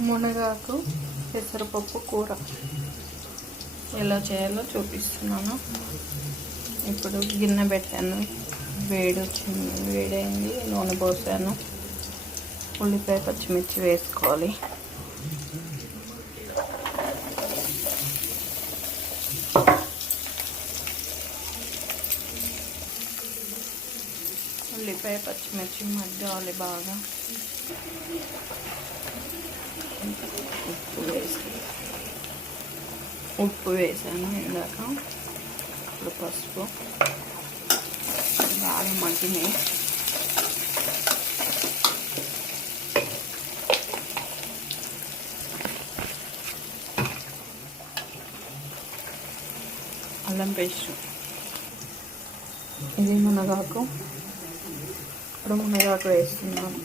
మునగాకు పెసరపప్పు కూర. ఎలా చేయాలో చూపిస్తున్నాను. ఇప్పుడు గిన్నె పెట్టాను. వేడి వచ్చింది వేడైంది నూనె పోసాను. ఉల్లిపాయ పచ్చిమిర్చి వేసుకోవాలి. ఉల్లిపాయ పచ్చిమిర్చి మగ్గాలి బాగా ఉప్పు వేసి ఉప్పు వేసాను ఇందాక ఇప్పుడు పసుపు బాగా మగ్గినాయి అల్లం పేస్ట్ ఇది మునగాకు ఇప్పుడు మునగాకు వేస్తున్నాను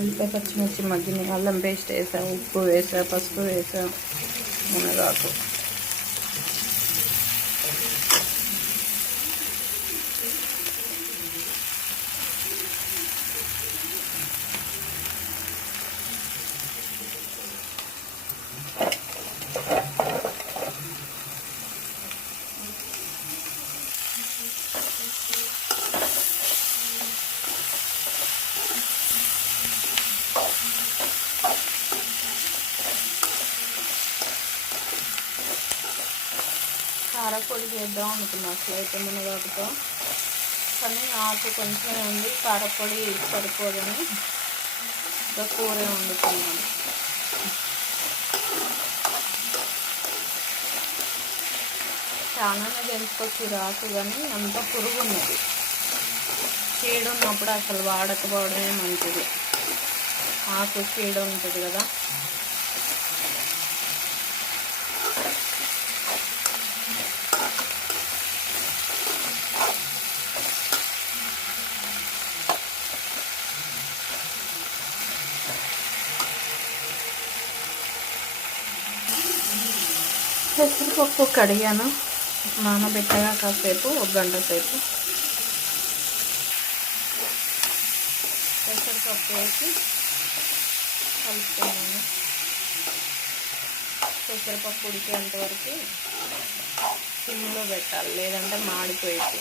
ఉల్లిపాయ పచ్చిమిర్చి మగ్గిన అల్లం పేస్ట్ వేసా ఉప్పు వేసా పసుపు వేసా మునగాకు. కారపొడి చేద్దాం అనుకున్నా అసలు అయితే మునగాకుతో. కానీ ఆకు కొంచెం ఉంది కారపొడి సరిపోదని ఇంకా కూరే వండుతున్నాను చాలానే తెలుసుకొచ్చి రాకు కానీ అంత పురుగు ఉన్నది చీడ ఉన్నప్పుడు అసలు వాడకపోవడమే మంచిది. ఆకు చీడ ఉంటుంది కదా. పెసరపప్పు కడిగాను. నానబెట్టగా కాసేపు ఒక గంట సేపు. పెసరపప్పు వేసి కలుపుకున్నాను పెసరపప్పు ఉడికేంత వరకు సిమ్లో పెట్టాలి లేదంటే మాడిపోయింది.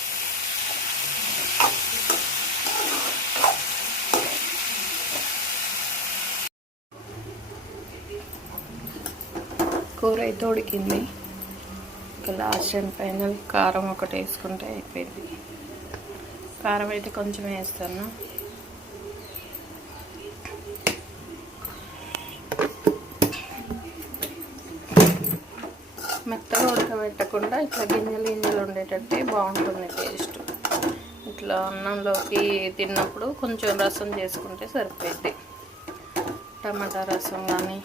కూర అయితే ఉడికింది. ఇంకా లాస్ట్ అండ్ ఫైనల్ కారం ఒకటి వేసుకుంటే అయిపోయింది. కారం అయితే కొంచెం వేస్తాను. మెత్తగా ఉడకబెట్టకుండా ఇట్లా గింజలు గింజలు ఉండేటట్టే బాగుంటుంది టేస్ట్. ఇట్లా అన్నంలోకి తిన్నప్పుడు కొంచెం రసం చేసుకుంటే సరిపోయింది టమాటా రసం కానీ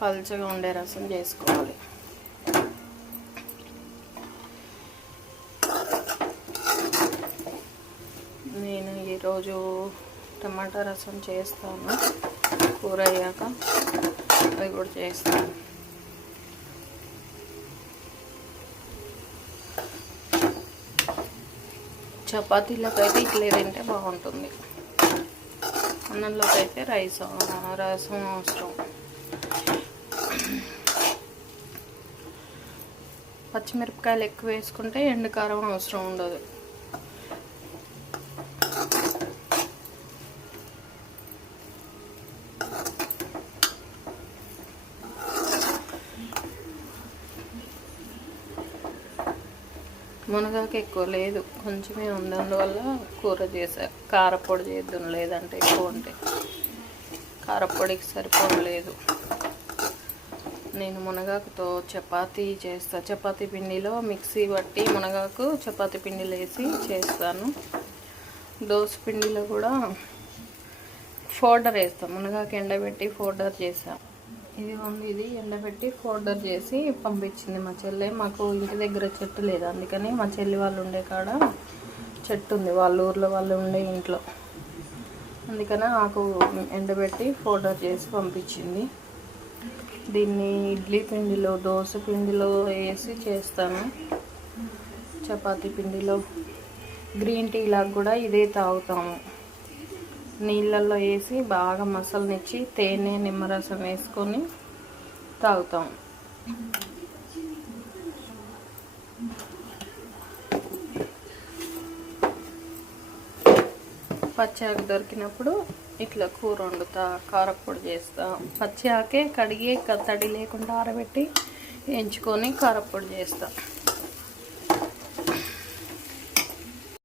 పలుచగా ఉండే రసం చేసుకోవాలి. నేను ఈరోజు టమాటా రసం చేస్తాను. కూర అయ్యాక అది కూడా చేస్తాను. చపాతీలకైతే అయితే ఇట్లే తింటే బాగుంటుంది. అన్నంలోకి అయితే రైస్ రసం అవసరం. పచ్చిమిరపకాయలు ఎక్కువ వేసుకుంటే ఎండుకారం అవసరం ఉండదు. మునగాకు ఎక్కువ లేదు. కొంచెమే ఉంది. అందువల్ల కూర చేసా. కారపొడి చేద్దాం లేదంటే ఎక్కువ ఉంటే కారపొడికి సరిపోలేదు నేను మునగాకుతో చపాతీ చేస్తా. చపాతీ పిండిలో మిక్సీ పట్టి మునగాకు చపాతీ పిండిలో వేసి చేస్తాను. దోశ పిండిలో కూడా ఫోల్డర్ వేస్తాం. మునగాకు ఎండబెట్టి ఫోల్డర్ చేసాం ఇది ఉంది ఇది ఎండబెట్టి ఫోల్డర్ చేసి పంపించింది మా చెల్లె. మాకు ఇంటి దగ్గర చెట్టు లేదు. అందుకని మా చెల్లి వాళ్ళు ఉండే కాడ చెట్టు ఉంది. వాళ్ళ ఊర్లో వాళ్ళు ఉండే ఇంట్లో. అందుకని ఆకు ఎండబెట్టి ఫోల్డర్ చేసి పంపించింది. దీన్ని ఇడ్లీ పిండిలో దోశ పిండిలో వేసి చేస్తాను. చపాతీ పిండిలో. గ్రీన్ టీ లాగా కూడా ఇదే తాగుతాము. నీళ్ళల్లో వేసి బాగా మసలనిచ్చి తేనె నిమ్మరసం వేసుకొని తాగుతాం పచ్చి దొరికినప్పుడు ఇట్లా కూర వండుతా కారపొడి చేస్తా. పచ్చి ఆకే కడిగి తడి లేకుండా ఆరబెట్టి వేయించుకొని కారపొడి చేస్తా.